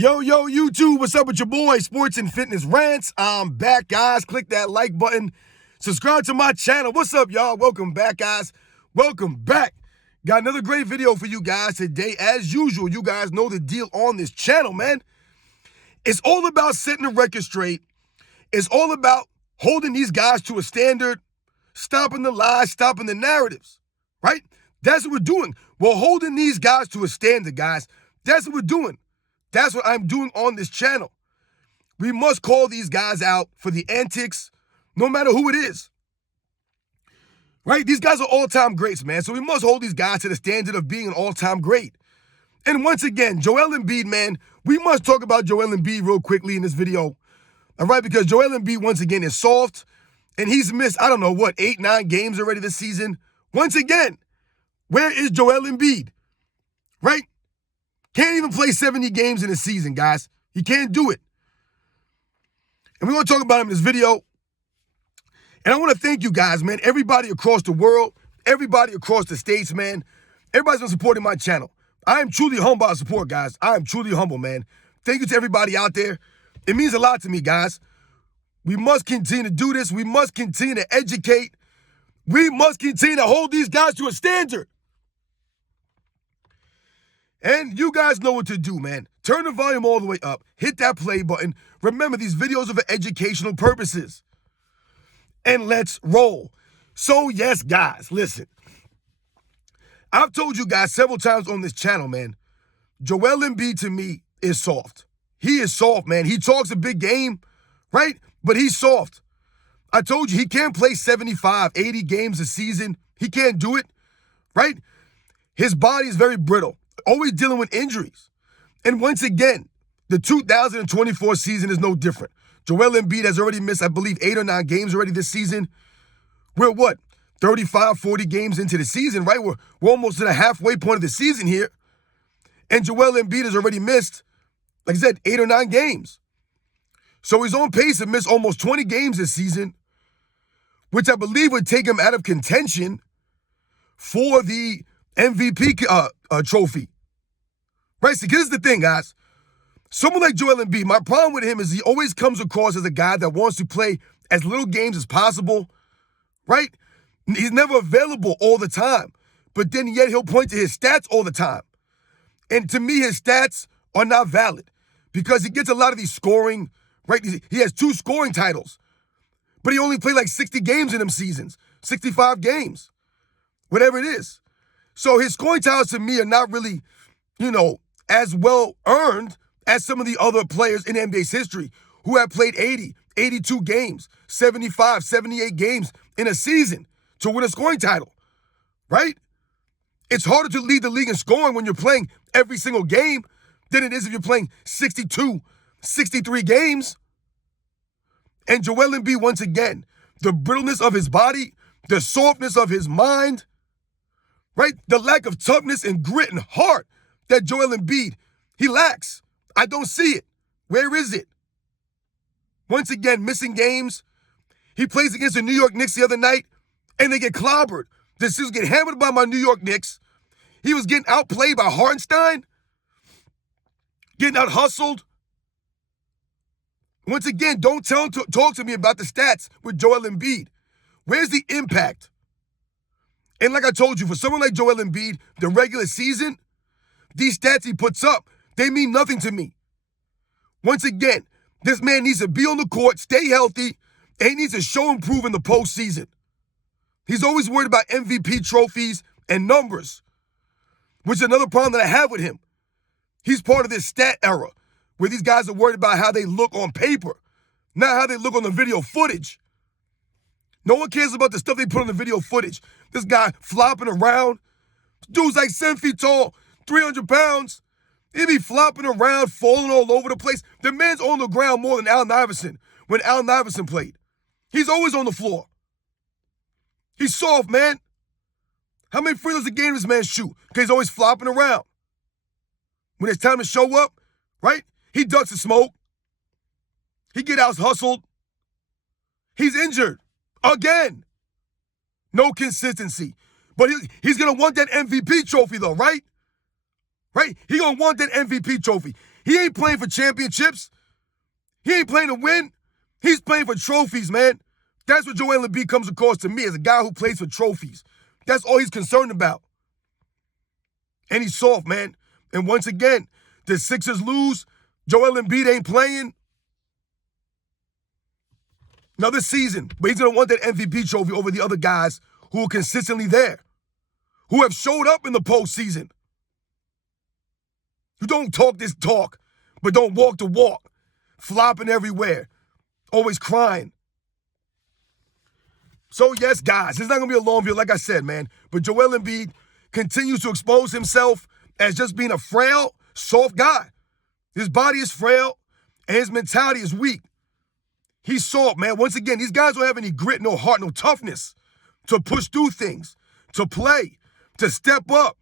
Yo, YouTube, what's up with your boy, Sports and Fitness Rants? I'm back, guys. Click that like button. Subscribe to my channel. What's up, y'all? Welcome back, guys. Welcome back. Got another great video for you guys today. As usual, you guys know the deal on this channel, man. It's all about setting the record straight. It's all about holding these guys to a standard, stopping the lies, stopping the narratives, right? That's what we're doing. We're holding these guys to a standard, guys. That's what we're doing. That's what I'm doing on this channel. We must call these guys out for the antics, no matter who it is. Right? These guys are all-time greats, man. So we must hold these guys to the standard of being an all-time great. And once again, Joel Embiid, man, we must talk about Joel Embiid real quickly in this video. All right? Because Joel Embiid, once again, is soft. And he's missed, I don't know, what, 8, 9 games already this season. Once again, where is Joel Embiid? Right? Can't even play 70 games in a season, guys. He can't do it. And we're going to talk about him in this video. And I want to thank you guys, man. Everybody across the world, everybody across the states, man. Everybody's been supporting my channel. I am truly humble by support, guys. I am truly humble, man. Thank you to everybody out there. It means a lot to me, guys. We must continue to do this. We must continue to educate. We must continue to hold these guys to a standard. And you guys know what to do, man. Turn the volume all the way up. Hit that play button. Remember, these videos are for educational purposes. And let's roll. So, yes, guys, listen. I've told you guys several times on this channel, man, Joel Embiid to me is soft. He is soft, man. He talks a big game, right? But he's soft. I told you, he can't play 75, 80 games a season. He can't do it, right? His body is very brittle. Always dealing with injuries. And once again, the 2024 season is no different. Joel Embiid has already missed, I believe, 8 or 9 games already this season. We're what? 35, 40 games into the season, right? We're almost at a halfway point of the season here. And Joel Embiid has already missed, like I said, 8 or 9 games. So he's on pace to miss almost 20 games this season, which I believe would take him out of contention for the MVP trophy. Right? So here's the thing, guys. Someone like Joel Embiid, my problem with him is he always comes across as a guy that wants to play as little games as possible, right? He's never available all the time, but then yet he'll point to his stats all the time. And to me, his stats are not valid because he gets a lot of these scoring, right? He has 2 scoring titles, but he only played like 60 games in them seasons, 65 games, whatever it is. So his scoring titles to me are not really, as well earned as some of the other players in NBA's history who have played 80, 82 games, 75, 78 games in a season to win a scoring title, right? It's harder to lead the league in scoring when you're playing every single game than it is if you're playing 62, 63 games. And Joel Embiid, once again, the brittleness of his body, the softness of his mind, right? The lack of toughness and grit and heart that Joel Embiid, he lacks. I don't see it. Where is it? Once again, missing games. He plays against the New York Knicks the other night, and they get clobbered. The Sixers get hammered by my New York Knicks. He was getting outplayed by Hartenstein, getting out hustled. Once again, don't talk to me about the stats with Joel Embiid. Where's the impact? And like I told you, for someone like Joel Embiid, the regular season, these stats he puts up, they mean nothing to me. Once again, this man needs to be on the court, stay healthy, and he needs to show and prove in the postseason. He's always worried about MVP trophies and numbers, which is another problem that I have with him. He's part of this stat era where these guys are worried about how they look on paper, not how they look on the video footage. No one cares about the stuff they put on the video footage. This guy flopping around. Dude's like 7 feet tall, 300 pounds. He be flopping around, falling all over the place. The man's on the ground more than Allen Iverson when Allen Iverson played. He's always on the floor. He's soft, man. How many free throws a game does this man shoot? Because he's always flopping around. When it's time to show up, right? He ducks the smoke. He get out hustled. He's injured. Again. No consistency. But he's going to want that MVP trophy, though, right? Right? He's going to want that MVP trophy. He ain't playing for championships. He ain't playing to win. He's playing for trophies, man. That's what Joel Embiid comes across to me, as a guy who plays for trophies. That's all he's concerned about. And he's soft, man. And once again, the Sixers lose. Joel Embiid ain't playing another season, but he's going to want that MVP trophy over the other guys who are consistently there, who have showed up in the postseason. You don't talk this talk, but don't walk the walk, flopping everywhere, always crying. So yes, guys, it's not going to be a long video, like I said, man, but Joel Embiid continues to expose himself as just being a frail, soft guy. His body is frail, and his mentality is weak. He's soft, man. Once again, these guys don't have any grit, no heart, no toughness to push through things, to play, to step up.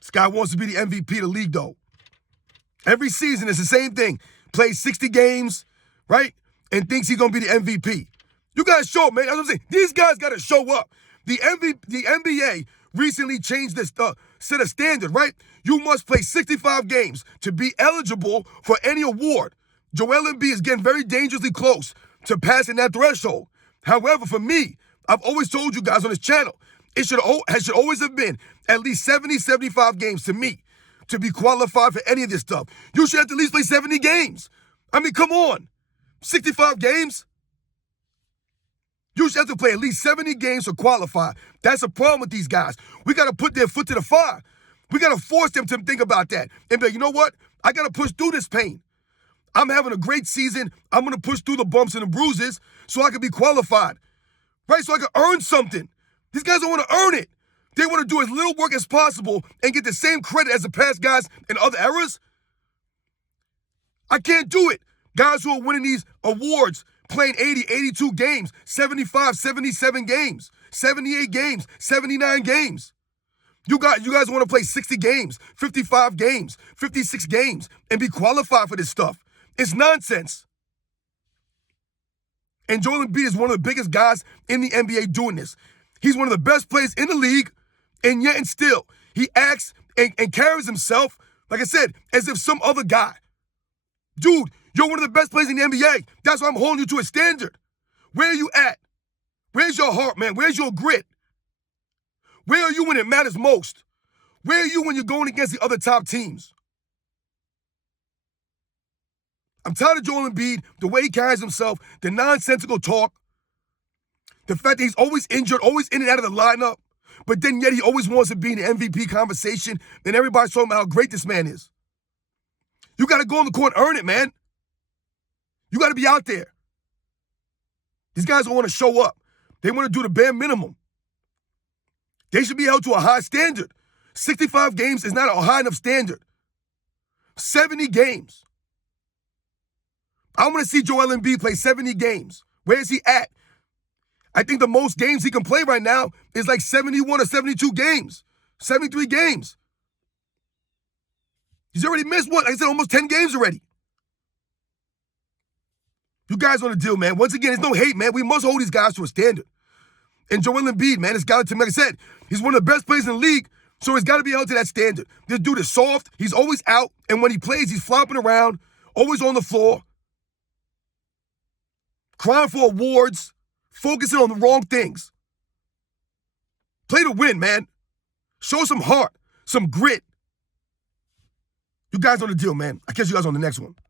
This guy wants to be the MVP of the league, though. Every season, it's the same thing. Plays 60 games, right? And thinks he's going to be the MVP. You guys show up, man. That's what I'm saying. These guys got to show up. The NBA recently changed this set a standard, right? You must play 65 games to be eligible for any award. Joel Embiid is getting very dangerously close to passing that threshold. However, for me, I've always told you guys on this channel, it should always have been at least 70, 75 games to me to be qualified for any of this stuff. You should have to at least play 70 games. I mean, come on. 65 games? You should have to play at least 70 games to qualify. That's a problem with these guys. We got to put their foot to the fire. We got to force them to think about that and be like, you know what? I got to push through this pain. I'm having a great season. I'm going to push through the bumps and the bruises so I can be qualified, right? So I can earn something. These guys don't want to earn it. They want to do as little work as possible and get the same credit as the past guys in other eras. I can't do it. Guys who are winning these awards, playing 80, 82 games, 75, 77 games, 78 games, 79 games. You guys want to play 60 games, 55 games, 56 games, and be qualified for this stuff. It's nonsense. And Joel Embiid is one of the biggest guys in the NBA doing this. He's one of the best players in the league, and yet and still, he acts and carries himself, like I said, as if some other guy. Dude, you're one of the best players in the NBA. That's why I'm holding you to a standard. Where are you at? Where's your heart, man? Where's your grit? Where are you when it matters most? Where are you when you're going against the other top teams? I'm tired of Joel Embiid, the way he carries himself, the nonsensical talk, the fact that he's always injured, always in and out of the lineup, but then yet he always wants to be in the MVP conversation, and everybody's talking about how great this man is. You got to go on the court and earn it, man. You got to be out there. These guys don't want to show up. They want to do the bare minimum. They should be held to a high standard. 65 games is not a high enough standard. 70 games. I want to see Joel Embiid play 70 games. Where is he at? I think the most games he can play right now is like 71 or 72 games. 73 games. He's already missed what? Like I said, almost 10 games already. You guys know the deal, man. Once again, there's no hate, man. We must hold these guys to a standard. And Joel Embiid, man, this guy, like I said, he's one of the best players in the league, so he's got to be held to that standard. This dude is soft. He's always out, and when he plays, he's flopping around, always on the floor, crying for awards, focusing on the wrong things. Play to win, man. Show some heart, some grit. You guys know the deal, man. I'll catch you guys on the next one.